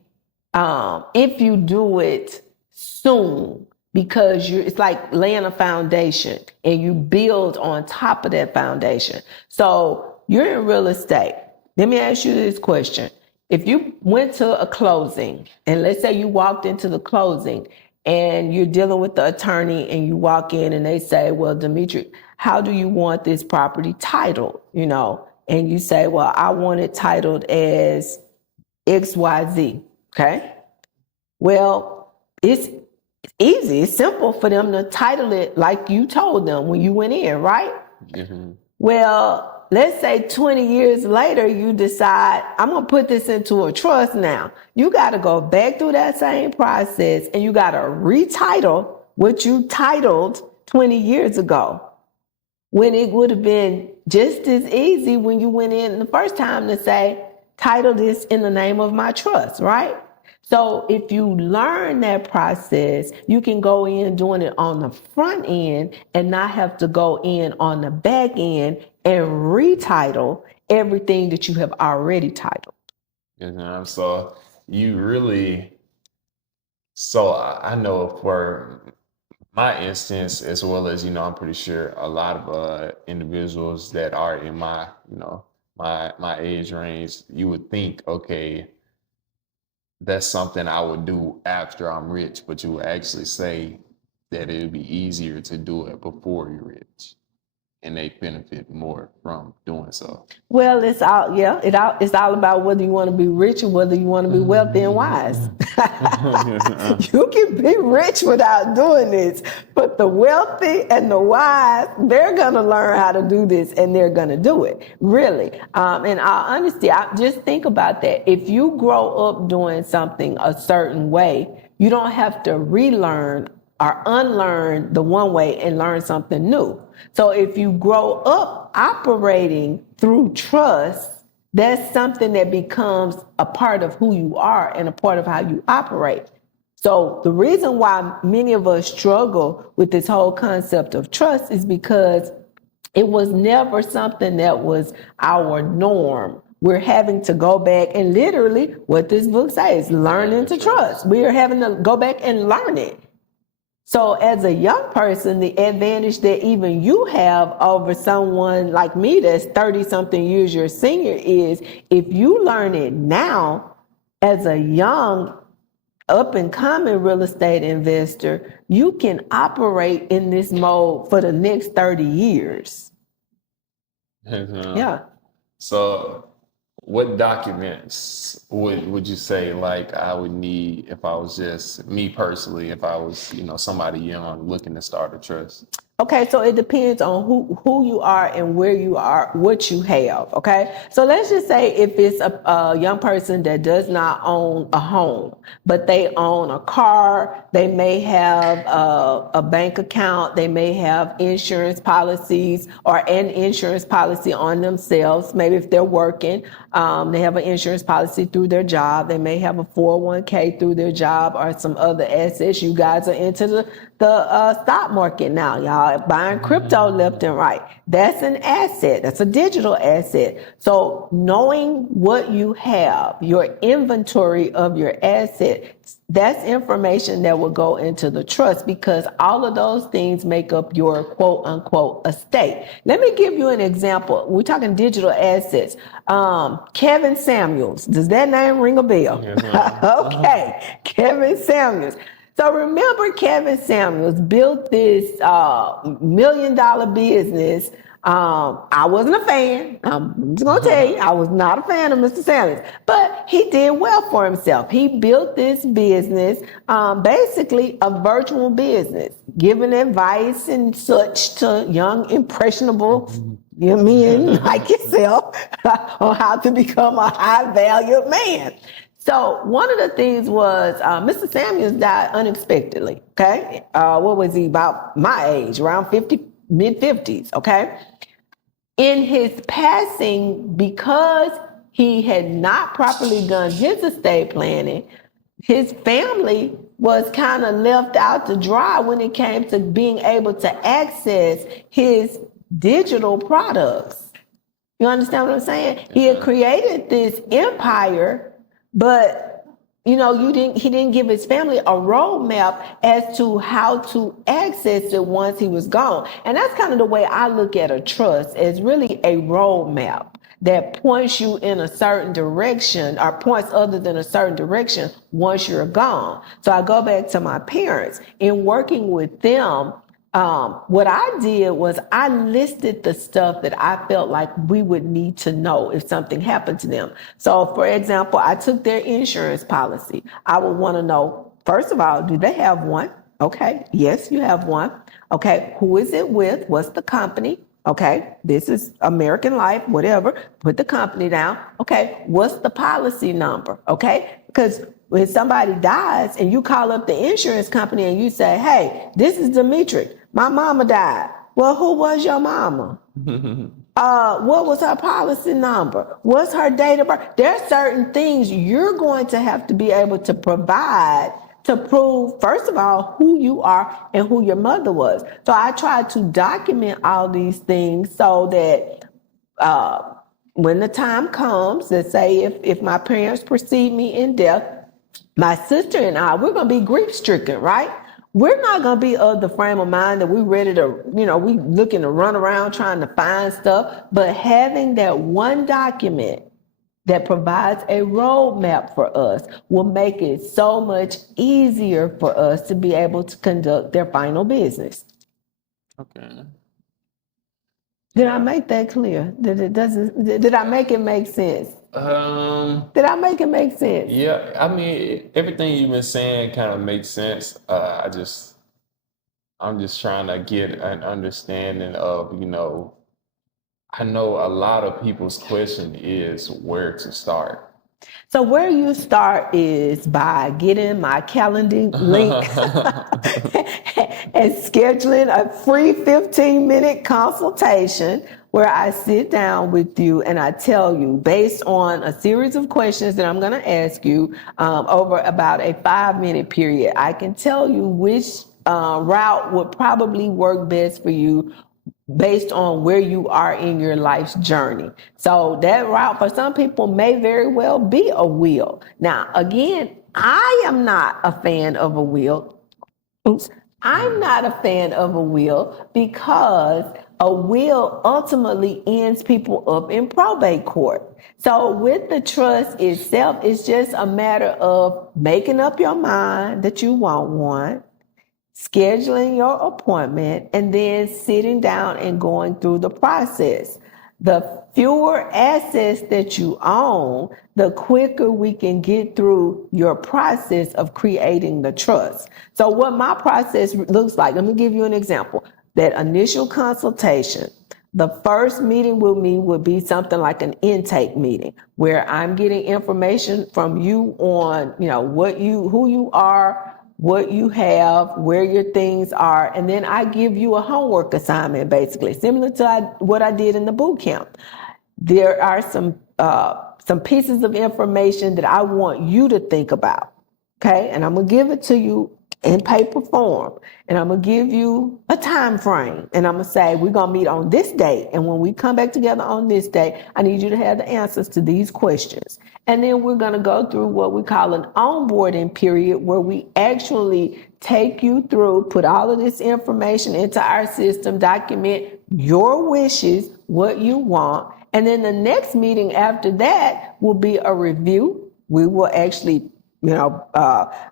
if you do it soon, because it's like laying a foundation and you build on top of that foundation. So you're in real estate. Let me ask you this question. If you went to a closing, and let's say you walked into the closing and you're dealing with the attorney, and you walk in and they say, well, Demetrik, how do you want this property titled? And you say, well, I want it titled as XYZ. Okay. Well, it's easy. It's simple for them to title it like you told them when you went in, right? Mm-hmm. Well, let's say 20 years later, you decide, I'm going to put this into a trust now. You got to go back through that same process, and you got to retitle what you titled 20 years ago, when it would have been just as easy when you went in the first time to say, title this in the name of my trust, right? So if you learn that process, you can go in doing it on the front end and not have to go in on the back end and retitle everything that you have already titled. So you really, I know for my instance, as well as, I'm pretty sure a lot of individuals that are in my, my age range, you would think, okay, that's something I would do after I'm rich, but you would actually say that it would be easier to do it before you're rich, and they benefit more from doing so. Well, it's all about whether you want to be rich or whether you want to be wealthy and wise. You can be rich without doing this, but the wealthy and the wise, they're going to learn how to do this, and they're going to do it, really. In all honesty, just think about that. If you grow up doing something a certain way, you don't have to relearn or unlearn the one way and learn something new. So if you grow up operating through trust, that's something that becomes a part of who you are and a part of how you operate. So the reason why many of us struggle with this whole concept of trust is because it was never something that was our norm. We're having to go back and literally, what this book says, learning to trust. We are having to go back and learn it. So as a young person, the advantage that even you have over someone like me that's 30-something years your senior is, if you learn it now as a young up-and-coming real estate investor, you can operate in this mode for the next 30 years. Yeah. So what documents would you say, like, I would need if I was just me personally, if I was, somebody young looking to start a trust? Okay, so it depends on who you are and where you are, what you have. Okay, so let's just say if it's a young person that does not own a home, but they own a car, they may have a bank account, they may have insurance policies or an insurance policy on themselves. Maybe if they're working, they have an insurance policy through their job. They may have a 401k through their job or some other assets. You guys are into the stock market now, y'all buying crypto left and right. That's an asset. That's a digital asset. So knowing what you have, your inventory of your assets, that's information that will go into the trust, because all of those things make up your quote unquote estate. Let me give you an example. We're talking digital assets. Kevin Samuels. Does that name ring a bell? Yes, ma'am. Okay. Kevin Samuels. So remember, Kevin Samuels built this $1 million business. I wasn't a fan. I'm just going to tell you, I was not a fan of Mr. Samuels, but he did well for himself. He built this business, basically a virtual business, giving advice and such to young, impressionable men like yourself on how to become a high-valued man. So one of the things was Mr. Samuels died unexpectedly, okay? What was he, about my age, around 50, mid-50s, okay? In his passing, because he had not properly done his estate planning, his family was kind of left out to dry when it came to being able to access his digital products. You understand what I'm saying? He had created this empire, but he didn't give his family a roadmap as to how to access it once he was gone. And that's kind of the way I look at a trust, as really a roadmap that points you in a certain direction, or points other than a certain direction once you're gone. So I go back to my parents. In working with them, what I did was I listed the stuff that I felt like we would need to know if something happened to them. So, for example, I took their insurance policy. I would want to know, first of all, do they have one? Okay. Yes, you have one. Okay. Who is it with? What's the company? Okay. This is American Life, whatever. Put the company down. Okay. What's the policy number? Okay. Because when somebody dies and you call up the insurance company and you say, hey, this is Demetrik. My mama died. Well, who was your mama? What was her policy number? What's her date of birth? There are certain things you're going to have to be able to provide to prove, first of all, who you are and who your mother was. So I tried to document all these things so that when the time comes, let's say if my parents precede me in death, my sister and I, we're going to be grief-stricken, right? We're not going to be of the frame of mind that we're ready to, we looking to run around trying to find stuff. But having that one document that provides a roadmap for us will make it so much easier for us to be able to conduct their final business. Okay. Did I make that clear? Did I make it make sense? Did I make it make sense? Yeah, I mean, everything you've been saying kind of makes sense. I'm just trying to get an understanding of, I know a lot of people's question is where to start. So where you start is by getting my calendar link and scheduling a free 15-minute consultation where I sit down with you and I tell you, based on a series of questions that I'm going to ask you over about a 5-minute period, I can tell you which route would probably work best for you based on where you are in your life's journey. So that route for some people may very well be a will. Now, again, I am not a fan of a will. I'm not a fan of a will because a will ultimately ends people up in probate court. So with the trust itself, it's just a matter of making up your mind that you want one, scheduling your appointment, and then sitting down and going through the process. The fewer assets that you own, the quicker we can get through your process of creating the trust. So what my process looks like, let me give you an example. that initial consultation. The first meeting with me would be something like an intake meeting where I'm getting information from you on, who you are, what you have, where your things are, and then I give you a homework assignment, basically, similar to what I did in the boot camp. There are some pieces of information that I want you to think about, okay? And I'm gonna give it to you in paper form, and I'm gonna give you a time frame, and I'm gonna say we're gonna meet on this date, and when we come back together on this day, I need you to have the answers to these questions. And then we're gonna go through what we call an onboarding period, where we actually take you through, put all of this information into our system, document your wishes, what you want, and then the next meeting after that will be a review. We will actually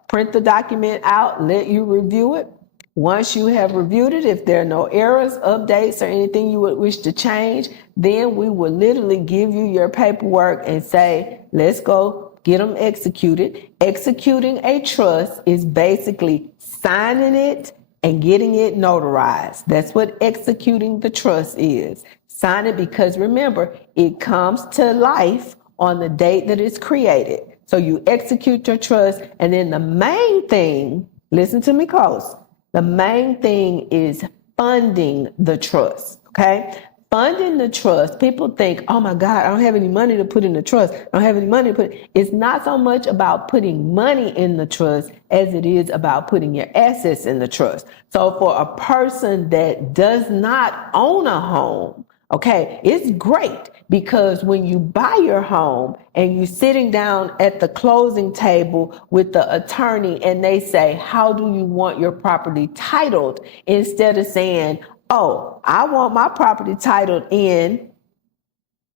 print the document out, let you review it. Once you have reviewed it, if there are no errors, updates, or anything you would wish to change, then we will literally give you your paperwork and say, let's go get them executed. Executing a trust is basically signing it and getting it notarized. That's what executing the trust is. Sign it because remember, it comes to life on the date that it's created. So you execute your trust, and then the main thing, listen to me close, the main thing is funding the trust, okay? Funding the trust, people think, oh my God, I don't have any money to put in the trust. I don't have any money to put. It's not so much about putting money in the trust as it is about putting your assets in the trust. So for a person that does not own a home, okay, it's great because when you buy your home and you're sitting down at the closing table with the attorney and they say, how do you want your property titled? Instead of saying, oh, I want my property titled in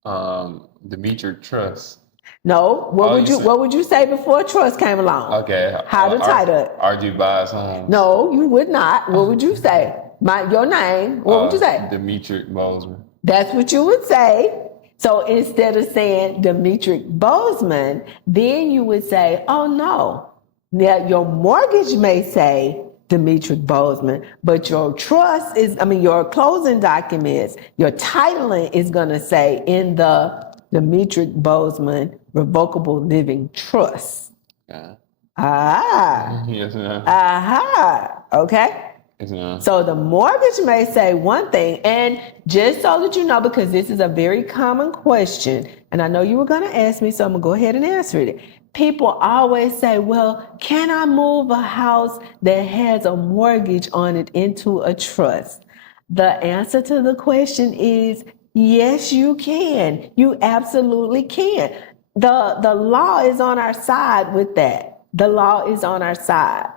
Demetrik Trust. No, what would you say before trust came along? Okay. How to title it? RG buys homes. No, you would not. What would you say? Your name. What would you say? Demetrik Bozeman. That's what you would say. So instead of saying Demetrik Bozeman, then you would say, oh no. Now your mortgage may say Demetrik Bozeman, but your your closing documents, your titling is going to say in the Demetrik Bozeman Revocable Living Trust. Yeah. Yes, ma'am. Okay. So the mortgage may say one thing, and just so that you know, because this is a very common question, and I know you were going to ask me, so I'm going to go ahead and answer it. People always say, well, can I move a house that has a mortgage on it into a trust? The answer to the question is yes, you can. You absolutely can. The law is on our side with that. The law is on our side.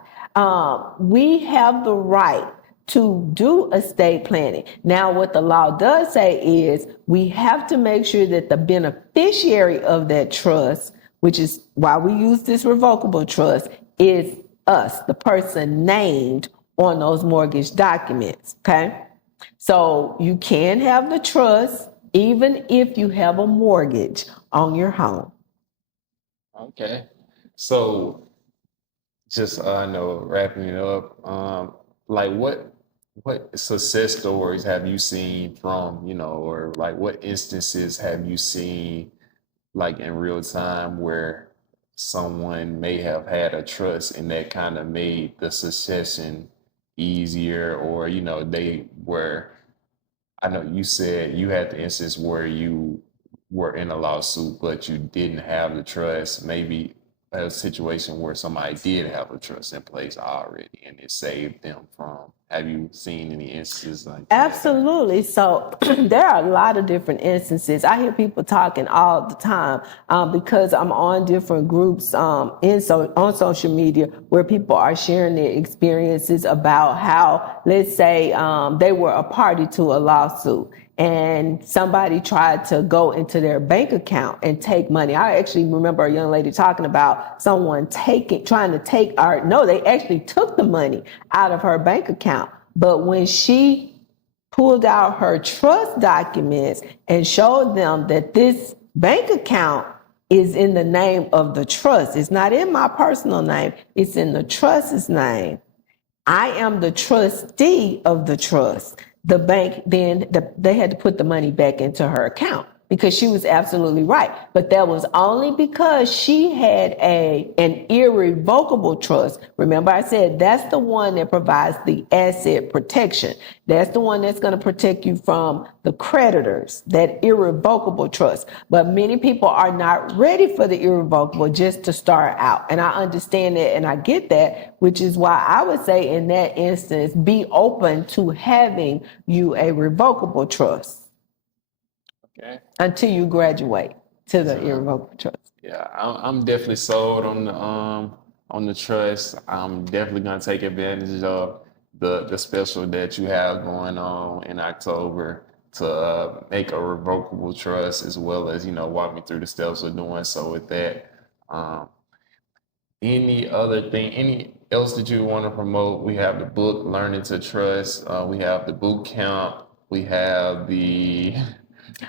We have the right to do estate planning. Now, what the law does say is we have to make sure that the beneficiary of that trust, which is why we use this revocable trust, is us, the person named on those mortgage documents, okay? So you can have the trust even if you have a mortgage on your home. Okay. So just wrapping it up, like what success stories have you seen from, or like what instances have you seen like in real time where someone may have had a trust and that kind of made the succession easier, or they were, I know you said you had the instance where you were in a lawsuit but you didn't have the trust, maybe a situation where somebody did have a trust in place already and it saved them from. Have you seen any instances like that? Absolutely. So there are a lot of different instances. I hear people talking all the time because I'm on different groups on social media where people are sharing their experiences about how, let's say, they were a party to a lawsuit and somebody tried to go into their bank account and take money. I actually remember a young lady talking about someone they actually took the money out of her bank account. But when she pulled out her trust documents and showed them that this bank account is in the name of the trust, it's not in my personal name, it's in the trust's name, I am the trustee of the trust. The bank they had to put the money back into her account because she was absolutely right. But that was only because she had an irrevocable trust. Remember I said that's the one that provides the asset protection. That's the one that's going to protect you from the creditors, that irrevocable trust. But many people are not ready for the irrevocable just to start out. And I understand that and I get that, which is why I would say in that instance, be open to having you a revocable trust. Okay. Until you graduate to the irrevocable trust. Yeah, I'm definitely sold on the trust. I'm definitely gonna take advantage of the special that you have going on in October to make a revocable trust, as well as walk me through the steps of doing so with that. Um, any other thing, any else that you want to promote? We have the book, Learning to Trust. We have the boot camp. We have the.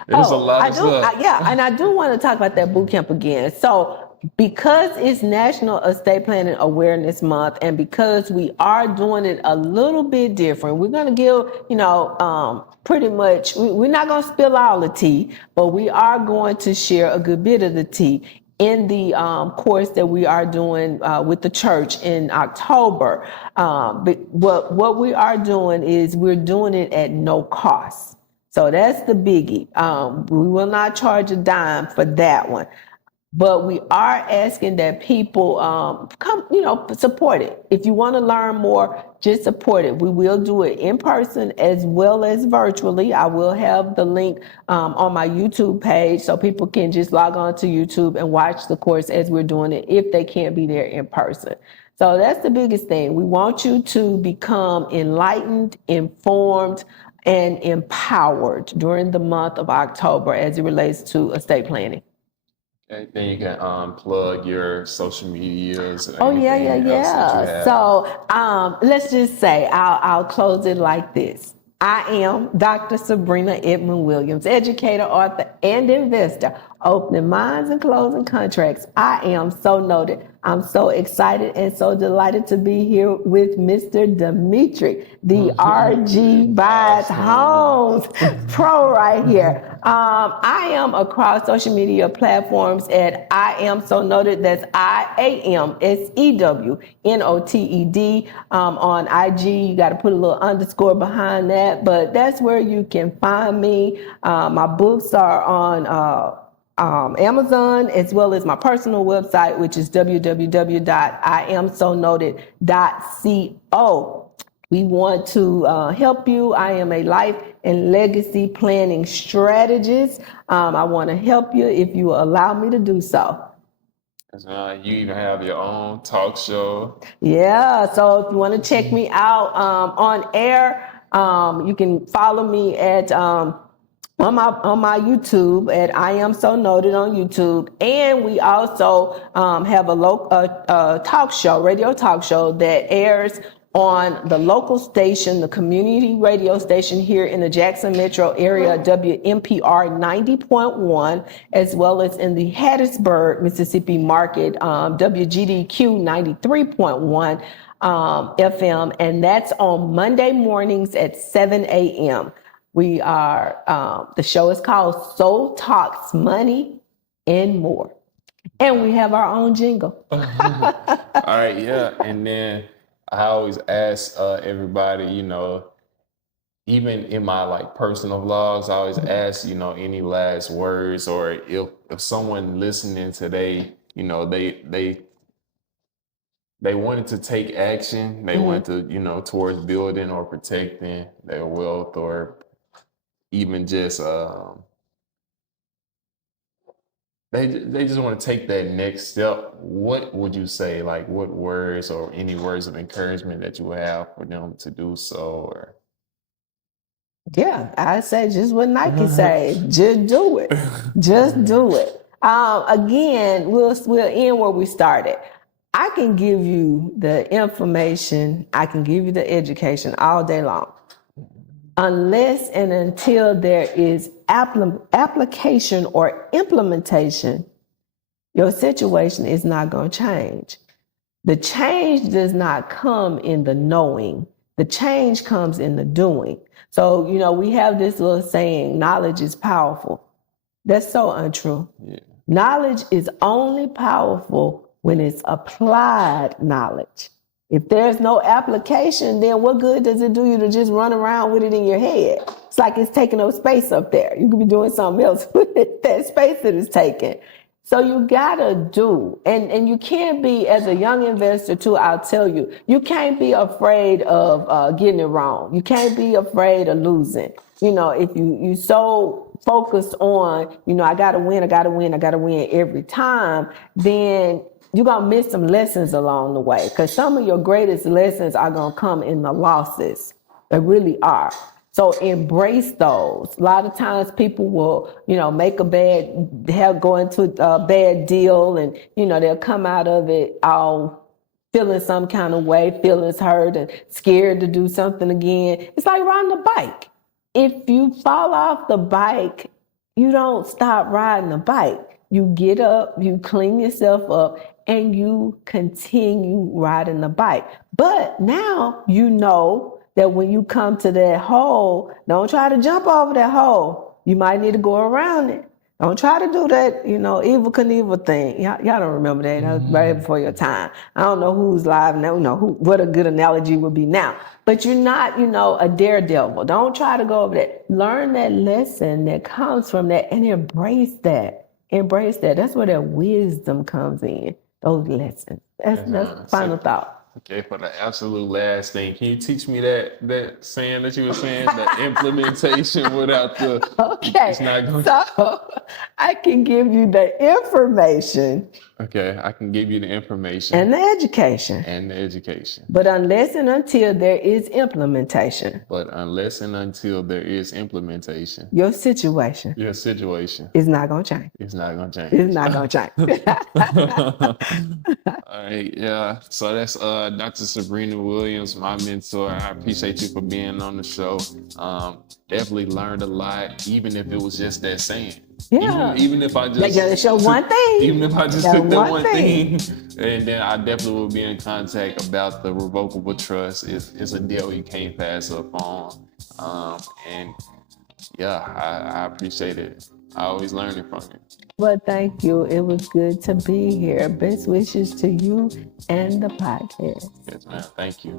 There's a lot of stuff. And I do want to talk about that boot camp again. So, because it's National Estate Planning Awareness Month, and because we are doing it a little bit different, we're going to give, pretty much, we're not going to spill all the tea, but we are going to share a good bit of the tea in the course that we are doing with the church in October. But what we are doing is we're doing it at no cost. So that's the biggie. We will not charge a dime for that one. But we are asking that people come, support it. If you want to learn more, just support it. We will do it in person as well as virtually. I will have the link on my YouTube page so people can just log on to YouTube and watch the course as we're doing it if they can't be there in person. So that's the biggest thing. We want you to become enlightened, informed, and empowered during the month of October as it relates to estate planning. Okay, then you can plug your social medias. Yeah. So let's just say I'll close it like this. I am Dr. Sabrina Williams, educator, author, and investor, opening minds and closing contracts. I am so noted. I'm so excited and so delighted to be here with Mr. Demetrik, the RG Buys Homes pro right here. I am across social media platforms at I am so noted. That's IAMSEWNOTED. On IG, you got to put a little underscore behind that, but that's where you can find me. My books are on Amazon, as well as my personal website, which is www.iamsonoted.co. We want to help you. I am a life and legacy planning strategist. I want to help you if you allow me to do so. You even have your own talk show. Yeah, so if you want to check me out on air, you can follow me at on my YouTube at I Am So Noted on YouTube, and we also have a radio talk show that airs on the local station, the community radio station here in the Jackson metro area, WMPR 90.1, as well as in the Hattiesburg, Mississippi market, WGDQ 93.1 FM, and that's on Monday mornings at 7 a.m. We are, the show is called Soul Talks Money and More. And we have our own jingle. All right, yeah. And then I always ask everybody, even in my personal vlogs, I always ask, any last words, or if someone listening today, they wanted to take action, they wanted to, towards building or protecting their wealth, or even just they just want to take that next step. What would you say? Like, what words or any words of encouragement that you would have for them to do so? Or yeah, I say just what Nike say. Just do it. Just do it. Again, we'll end where we started. I can give you the information. I can give you the education all day long. Unless and until there is application or implementation, your situation is not going to change. The change does not come in the knowing. The change comes in the doing. So, you know, we have this little saying, knowledge is powerful. That's so untrue. Yeah. Knowledge is only powerful when it's applied knowledge. If there's no application, then what good does it do you to just run around with it in your head? It's like it's taking up space up there. You could be doing something else with that space that it's taking. So you gotta do, and you can't be, as a young investor too, I'll tell you, you can't be afraid of getting it wrong. You can't be afraid of losing. You know, if you so focused on, you know, I gotta win every time, then you're gonna miss some lessons along the way. Because some of your greatest lessons are gonna come in the losses. They really are. So embrace those. A lot of times people will, you know, make a go into a bad deal, and, you know, they'll come out of it all feeling some kind of way, feelings hurt and scared to do something again. It's like riding a bike. If you fall off the bike, you don't stop riding the bike. You get up, you clean yourself up, and you continue riding the bike. But now you know that when you come to that hole, don't try to jump over that hole. You might need to go around it. Don't try to do that, you know, Evel Knievel thing. Y'all don't remember that. That was right before your time. I don't know who's live now, what a good analogy would be now. But you're not, you know, a daredevil. Don't try to go over that. Learn that lesson that comes from that and embrace that. Embrace that. That's where that wisdom comes in, those lessons. That's final thought. Okay, for the absolute last thing, can you teach me that saying that you were saying, the implementation without the... Okay, it's not going... so I can give you the information. Okay, I can give you the information. And the education. And the education. But unless and until there is implementation. But unless and until there is implementation. Your situation. Is not going to change. It's not going to change. It's not going to change. All right, yeah. So that's Dr. Sabrina Williams, my mentor. I appreciate you for being on the show. Definitely learned a lot, even if it was just that saying. Yeah. Even if I just one thing. Even if I just took that one thing, and then I definitely will be in contact about the revocable trust. It's a deal you can't pass up on. And yeah, I appreciate it. I always learning from you. Well, thank you. It was good to be here. Best wishes to you and the podcast. Yes, ma'am. Thank you.